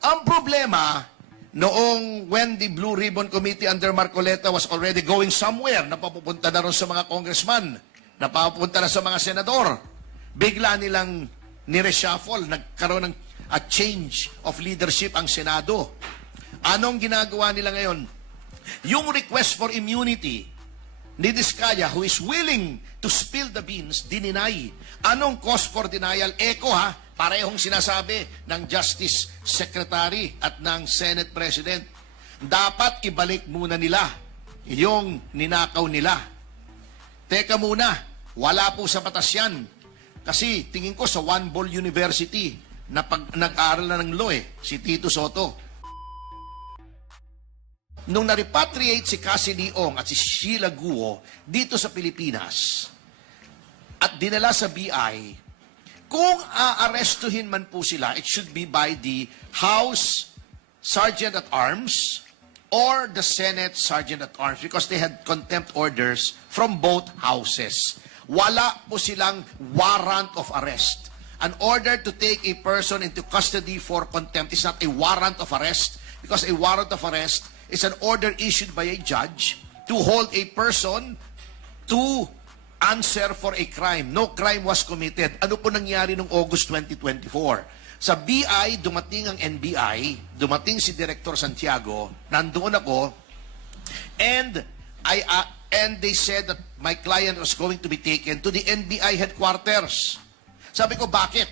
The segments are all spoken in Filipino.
Ang problema, noong when the Blue Ribbon Committee under Marcoleta was already going somewhere, napapupunta na ron sa mga congressman, napapunta na sa mga senador, bigla nilang nireshuffle, nagkaroon ng a change of leadership ang Senado. Anong ginagawa nila ngayon? Yung request for immunity ni Diskaya, who is willing to spill the beans, dininay. Anong cause for denial? Echo ha, parehong sinasabi ng Justice Secretary at ng Senate President. Dapat ibalik muna nila yung ninakaw nila. Teka muna, wala po sa batas yan. Kasi tingin ko sa One Ball University na nag-aaral na ng law si Tito Soto. Nung na-repatriate si Cassie Leong at si Sheila Guo dito sa Pilipinas at dinala sa BI, kung aarestuhin man po sila, it should be by the House Sergeant at Arms or the Senate Sergeant at Arms because they had contempt orders from both houses. Wala po silang warrant of arrest. An order to take a person into custody for contempt is not a warrant of arrest because a warrant of arrest is an order issued by a judge to hold a person to answer for a crime. No crime was committed. Ano po nangyari noong August 2024? Sa BI, dumating ang NBI, dumating si Director Santiago, nandoon ako, and they said that my client was going to be taken to the NBI headquarters. Sabi ko, bakit?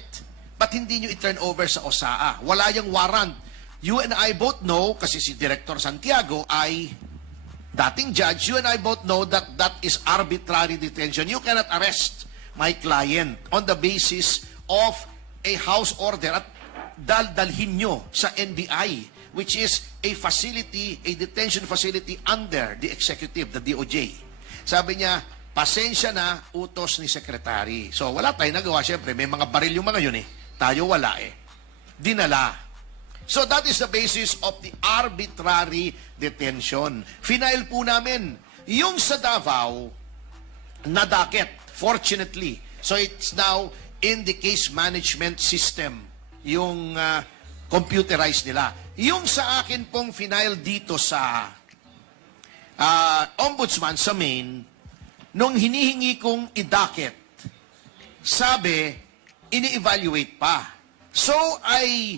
Ba't hindi nyo i-turn over sa OSAA? Wala yung warrant. You and I both know, kasi si Director Santiago ay dating judge, you and I both know that that is arbitrary detention. You cannot arrest my client on the basis of a house order at dalhin nyo sa NBI, which is a facility, a detention facility under the executive, the DOJ. Sabi niya, pasensya na, utos ni Secretary. So wala tayong nagawa. Siyempre, may mga baril yung mga yun Tayo wala Dinala. So that is the basis of the arbitrary detention. Final po namin, yung sa Davao, nadakit, fortunately. So it's now in the case management system, yung computerized nila. Yung sa akin pong final dito sa ombudsman sa Maine, nung hinihingi kong idakit, sabi, ini-evaluate pa. So I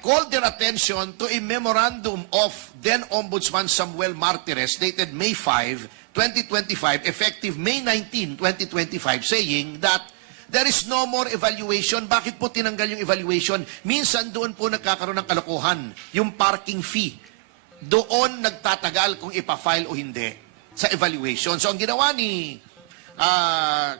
called their attention to a memorandum of then Ombudsman Samuel Martires dated May 5, 2025, effective May 19, 2025, saying that there is no more evaluation. Bakit po tinanggal yung evaluation? Minsan doon po nagkakaroon ng kalokohan. Yung parking fee. Doon nagtatagal kung ipa-file o hindi sa evaluation. So ang ginawa ni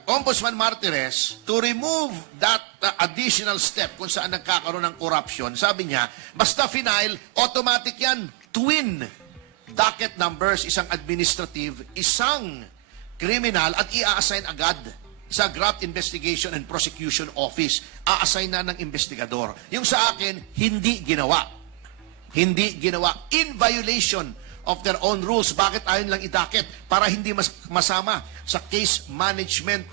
Ombudsman Martires to remove that additional step kung saan nagkakaroon ng corruption, sabi niya, basta final, automatic yan, twin docket numbers, isang administrative, isang criminal, at i-assign agad sa Graft Investigation and Prosecution Office. A-assign na ng investigador. Yung sa akin, hindi ginawa. Hindi ginawa. In violation of their own rules. Bakit ayon lang idakit? Para hindi masama sa case management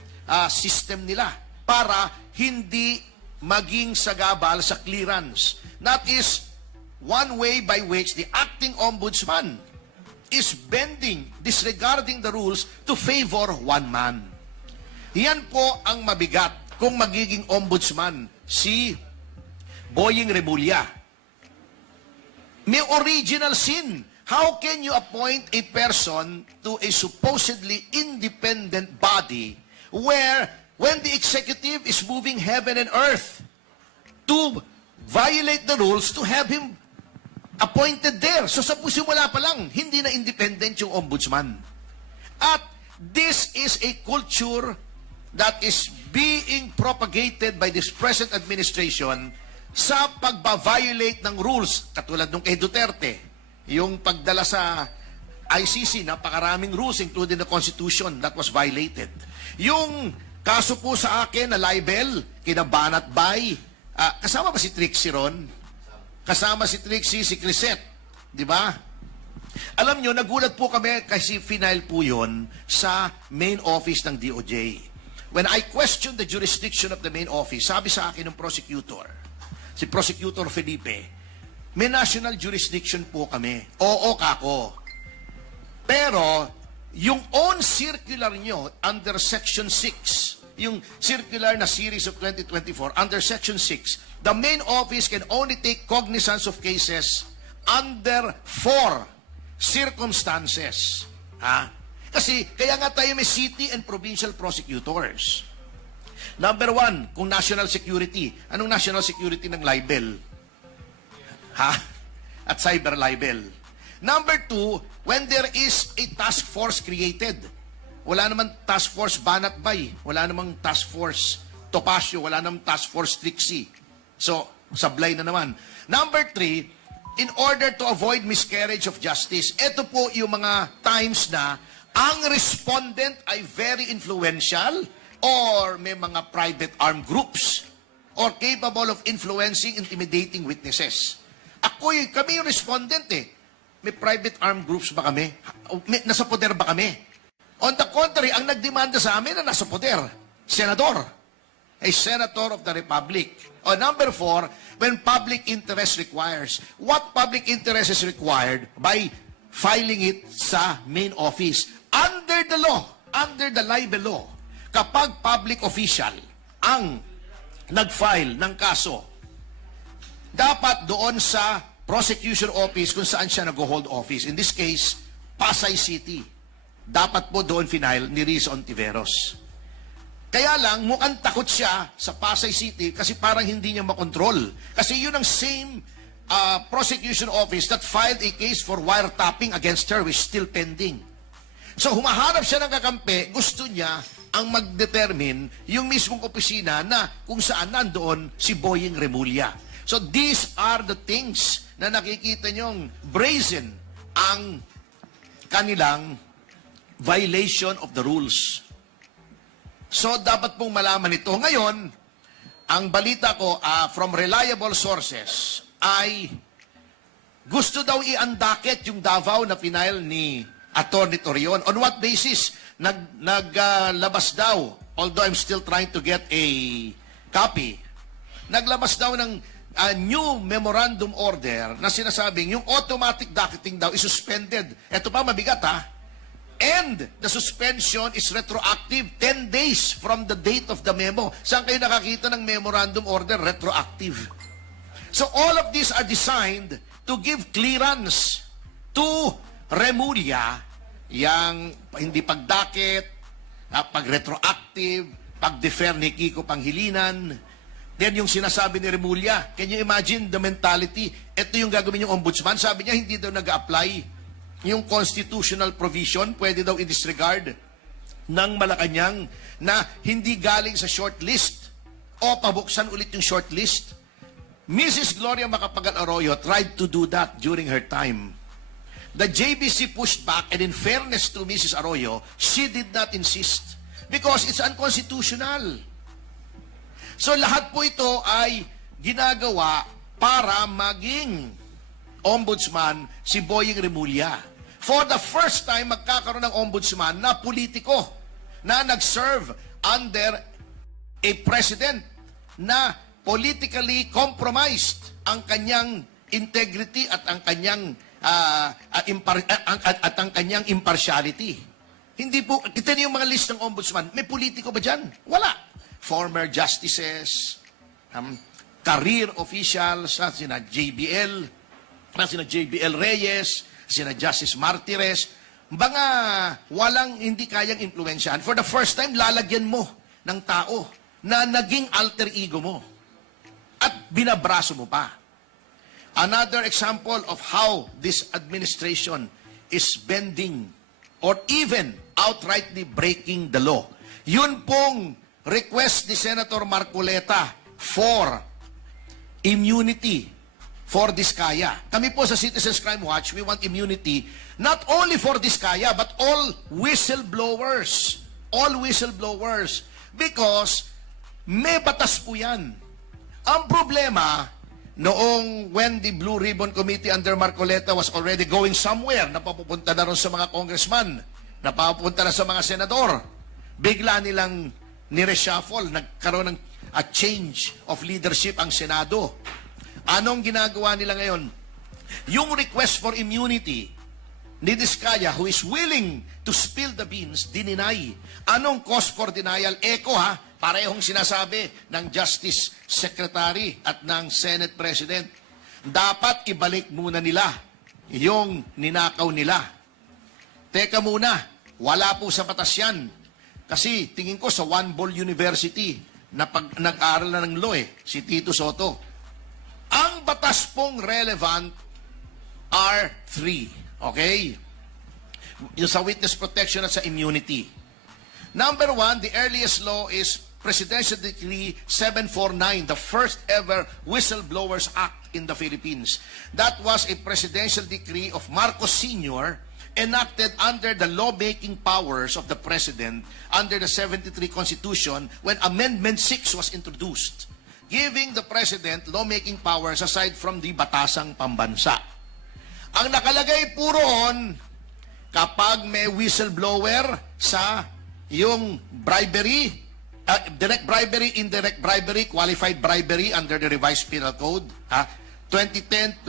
system nila. Para hindi maging sagabal sa clearance. That is one way by which the acting ombudsman is bending, disregarding the rules to favor one man. Yan po ang mabigat kung magiging ombudsman si Boying Remulla. May original sin. How can you appoint a person to a supposedly independent body where when the executive is moving heaven and earth to violate the rules to have him appointed there? So sa simula pa lang, hindi na independent yung ombudsman. At this is a culture that is being propagated by this present administration sa pagba-violate ng rules, katulad nung kay Duterte. Yung pagdala sa ICC, napakaraming rules, including the Constitution, that was violated. Yung kaso po sa akin na libel, kina Banat Bay, kasama ba si Trixie ron? Kasama si Trixie, si Crisette, di ba? Alam nyo, nagulat po kami kasi final po yun sa main office ng DOJ. When I questioned the jurisdiction of the main office, sabi sa akin ng prosecutor, si Prosecutor Felipe, may national jurisdiction po kami. Oo, kako. Pero, yung own circular nyo under Section 6, yung circular na series of 2024, under Section 6, the main office can only take cognizance of cases under 4 circumstances. Ha? Kasi, kaya nga tayo may city and provincial prosecutors. Number 1, kung national security. Anong national security ng libel? Ha? At cyber libel. Number 2, when there is a task force created. Wala naman task force Banat-Bay. Wala namang task force Topacio. Wala namang task force Trixie. So, sablay na naman. Number 3, in order to avoid miscarriage of justice. Ito po yung mga times na ang respondent ay very influential or may mga private armed groups or capable of influencing, intimidating witnesses. Kami yung respondent eh. May private armed groups ba kami? Nasa poder ba kami? On the contrary, ang nagdemanda sa amin na nasa poder, senador. A senator of the republic. O number 4, when public interest requires. What public interest is required? By filing it sa main office. Under the law, under the libel law, kapag public official ang nag-file ng kaso, dapat doon sa prosecution office kung saan siya nag-hold office. In this case, Pasay City. Dapat po doon final ni Riz Ontiveros. Kaya lang, mukhang takot siya sa Pasay City kasi parang hindi niya makontrol. Kasi yun ang same prosecution office that filed a case for wiretapping against her which is still pending. So humaharap siya ng kakampi, gusto niya ang mag-determine yung mismong opisina na kung saan nandoon si Boying Remulla. So these are the things na nakikita nyong brazen ang kanilang violation of the rules. So dapat pong malaman ito. Ngayon, ang balita ko from reliable sources ay gusto daw i-undakit yung Davao na final ni Atty. Torion. On what basis? Naglabas daw, although I'm still trying to get a copy, naglabas daw ng new memorandum order na sinasabing yung automatic docketing daw is suspended. Ito pa, mabigat ha. And the suspension is retroactive 10 days from the date of the memo. Saan kayo nakakita ng memorandum order retroactive? So all of these are designed to give clearance to Remulla, yang hindi pagdakit, pag-retroactive, pag-defer ni Kiko Panghilinan. Then yung sinasabi ni Remulla, can you imagine the mentality? Ito yung gagawin yung ombudsman. Sabi niya, hindi daw nag-apply yung constitutional provision, pwede daw i-disregard ng Malacanang na hindi galing sa shortlist o pabuksan ulit yung shortlist. Mrs. Gloria Macapagal Arroyo tried to do that during her time. The JBC pushed back, and in fairness to Mrs. Arroyo, she did not insist because it's unconstitutional. So lahat po ito ay ginagawa para maging ombudsman si Boying Remulla. For the first time, magkakaroon ng ombudsman na politiko na nag-serve under a president na politically compromised ang kanyang integrity at ang kanyang ang kanyang impartiality. Hindi po, kita niyo yung mga list ng ombudsman, may politiko ba dyan? Wala. Former justices, career officials, sina JBL Reyes, sina Justice Martires, mga walang hindi kayang impluensyahan. For the first time, lalagyan mo ng tao na naging alter ego mo at binabraso mo pa. Another example of how this administration is bending or even outrightly breaking the law. Yun pong request ni Senator Marcoleta for immunity for Diskaya. Kami po sa Citizens Crime Watch, we want immunity not only for Diskaya but all whistleblowers. All whistleblowers. Because may batas po yan. Ang problema, noong when the Blue Ribbon Committee under Marcoleta was already going somewhere, napapupunta na rin sa mga congressman, napapupunta na sa mga senador, bigla nilang nireshuffle, nagkaroon ng a change of leadership ang Senado. Anong ginagawa nila ngayon? Yung request for immunity ni Diskaya, who is willing to spill the beans, dininay. Anong cause for denial? Echo ha, parehong sinasabi ng Justice Secretary at ng Senate President. Dapat ibalik muna nila yung ninakaw nila. Teka muna, wala po sa batas yan. Kasi tingin ko sa One Ball University, nag-aaral na ng law si Tito Soto. Ang batas pong relevant are 3. Okay? Yung sa witness protection at sa immunity. Number 1, the earliest law is Presidential Decree 749, the first ever Whistleblowers Act in the Philippines. That was a presidential decree of Marcos Sr. enacted under the lawmaking powers of the President under the 73 Constitution when Amendment 6 was introduced, giving the President lawmaking powers aside from the batasang pambansa. Ang nakalagay po roon, kapag may whistleblower sa yung bribery, direct bribery, indirect bribery, qualified bribery under the revised penal code, 2009,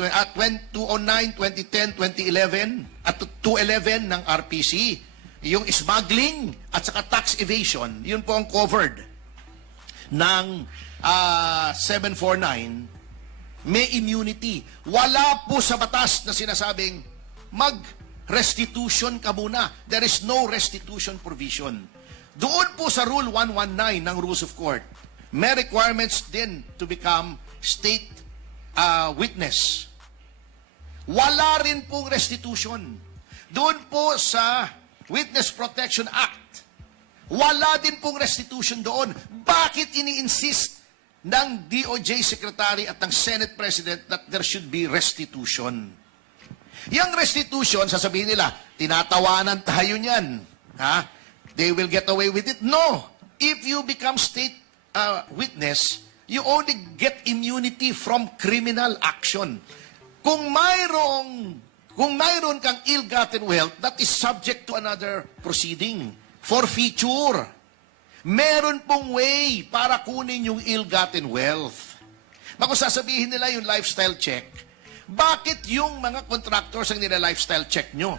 2010, 2011, at 211 ng RPC, yung smuggling at saka tax evasion, yun po ang covered ng 749, may immunity. Wala po sa batas na sinasabing mag-restitution ka muna. There is no restitution provision. Doon po sa Rule 119 ng Rules of Court, may requirements din to become state witness. Wala rin pong restitution. Doon po sa Witness Protection Act, wala din pong restitution doon. Bakit ini-insist ng DOJ Secretary at ng Senate President that there should be restitution? Yung restitution, sasabihin nila, tinatawanan tayo niyan. They will get away with it. No. If you become state witness, you only get immunity from criminal action. Kung mayroon kang ill-gotten wealth, that is subject to another proceeding. Forfeiture. Meron pong way para kunin yung ill-gotten wealth. Kung sasabihin nila yung lifestyle check, bakit yung mga contractors ang nila-lifestyle check nyo?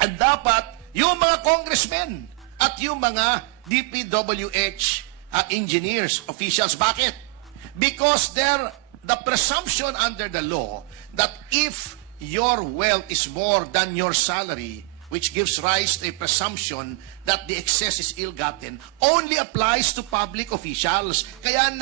At dapat yung mga congressmen at yung mga DPWH engineers, officials, bakit? Because the presumption under the law that if your wealth is more than your salary, which gives rise to a presumption that the excess is ill-gotten, only applies to public officials. Kaya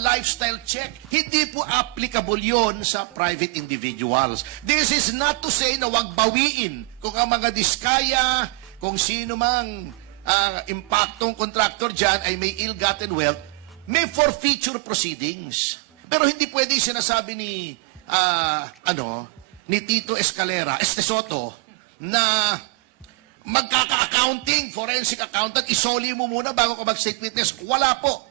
lifestyle check, hindi po applicable yon sa private individuals. This is not to say na wag bawiin kung ang mga Diskaya, kung sino mang impaktong contractor dyan ay may ill-gotten wealth, may forfeiture proceedings. Pero hindi pwede sinasabi ni Tito Soto, na magkaka-accounting, forensic accountant, isoli mo muna bago ka mag-state witness. Wala po.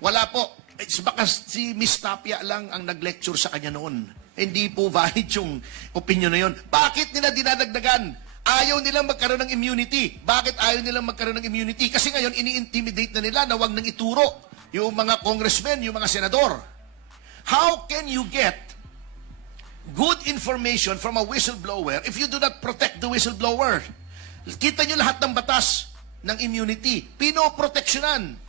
Wala po. Baka si Miss Tapia lang ang nag-lecture sa kanya noon. Hindi po valid yung opinion na yun. Bakit nila dinadagdagan? Ayaw nilang magkaroon ng immunity. Bakit ayaw nilang magkaroon ng immunity? Kasi ngayon, ini-intimidate na nila na wag nang ituro yung mga congressmen, yung mga senador. How can you get good information from a whistleblower if you do not protect the whistleblower? Kita nyo lahat ng batas ng immunity. Pinoproteksyonan.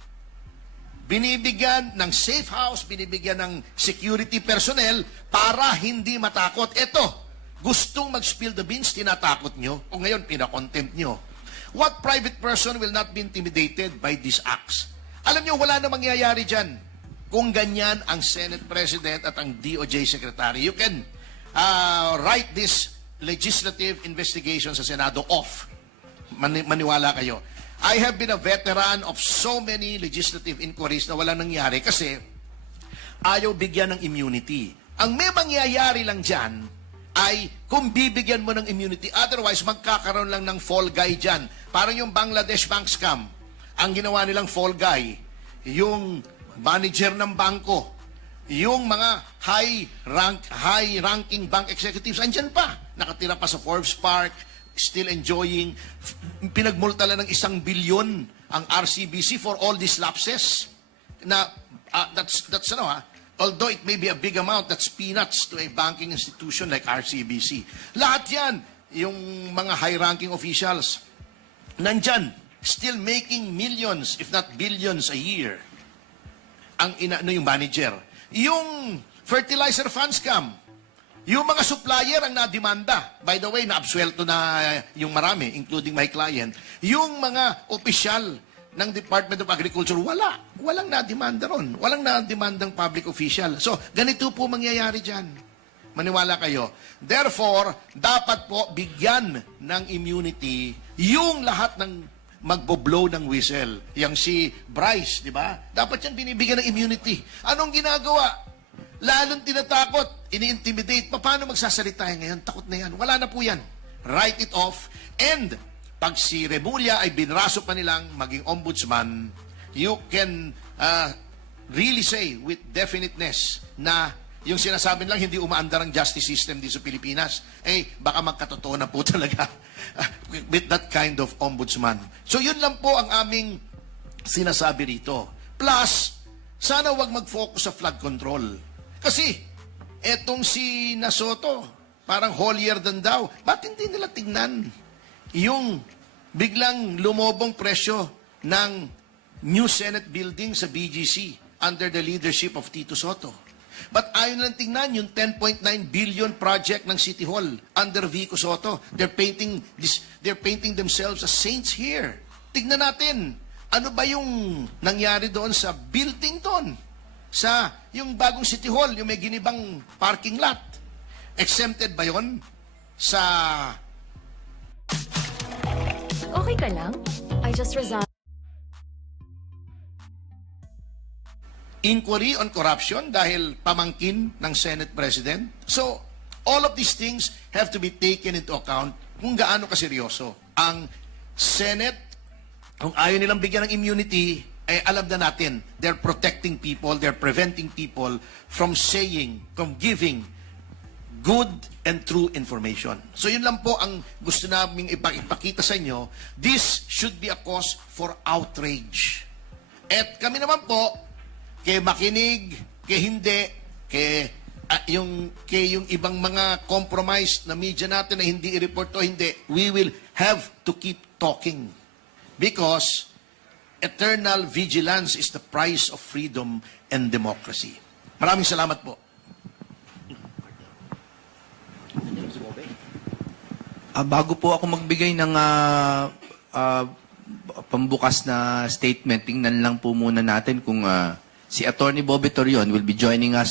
Binibigyan ng safe house, binibigyan ng security personnel para hindi matakot. Eto, gustong mag-spill the beans, tinatakot nyo. O ngayon, pinakontempt nyo. What private person will not be intimidated by these acts? Alam nyo, wala na mangyayari dyan kung ganyan ang Senate President at ang DOJ Secretary. You can write this legislative investigation sa Senado off. Maniwala kayo. I have been a veteran of so many legislative inquiries na walang nangyari kasi ayaw bigyan ng immunity. Ang may mangyayari lang dyan ay kung bibigyan mo ng immunity, otherwise magkakaroon lang ng fall guy dyan. Parang yung Bangladesh bank scam. Ang ginawa nilang fall guy, yung manager ng bangko, yung mga high-ranking bank executives, andyan pa. Nakatira pa sa Forbes Park, still enjoying. Pinagmulta lang ng 1 billion ang RCBC for all these lapses. Na, that's although it may be a big amount, that's peanuts to a banking institution like RCBC. Lahat yan, yung mga high-ranking officials, nandyan, still making millions, if not billions a year. Ang yung manager. Yung fertilizer fund scam, yung mga supplier ang nademanda. By the way, naabsuelto na yung marami, including my client. Yung mga opisyal ng Department of Agriculture, walang nademanda ron. Walang nademandang public official. So, ganito po mangyayari dyan. Maniwala kayo. Therefore, dapat po bigyan ng immunity yung lahat ng magbo-blow ng whistle. Yang si Bryce, di ba? Dapat yan binibigyan ng immunity. Anong ginagawa? Lalong tinatakot, ini-intimidate. Paano magsasalita ngayon? Takot na yan. Wala na po yan. Write it off. And pag si Remulla ay binraso pa nilang maging ombudsman, you can really say with definiteness na yung sinasabi lang hindi umaandar ang justice system dito sa Pilipinas, baka magkatotoo na po talaga with that kind of ombudsman. So yun lang po ang aming sinasabi rito. Plus, sana wag mag-focus sa flood control. Kasi, etong si Nasoto, parang holier than thou. Ba't hindi nila tingnan yung biglang lumobong presyo ng new Senate building sa BGC under the leadership of Tito Soto? But ayaw nilang tingnan yung 10.9 billion project ng City Hall under Vico Soto. They're painting themselves as saints here. Tignan natin, ano ba yung nangyari doon sa building doon? Sa yung bagong City Hall, yung may ginibang parking lot. Exempted ba yon sa... Okay ka lang? I just resigned. Inquiry on corruption dahil pamangkin ng Senate President. So, all of these things have to be taken into account kung gaano kaseryoso. Ang Senate, kung ayaw nilang bigyan ng immunity, alam na natin, they're protecting people, they're preventing people from saying, from giving good and true information. So yun lang po ang gusto naming ipakita sa inyo. This should be a cause for outrage. At kami naman po, kay makinig, kay hindi, kay yung ibang mga compromised na media natin na hindi i-report o hindi, we will have to keep talking. Because eternal vigilance is the price of freedom and democracy. Maraming salamat po. Bago po ako magbigay ng pambukas na statement, tingnan lang po muna natin kung si Attorney Bobby Torion will be joining us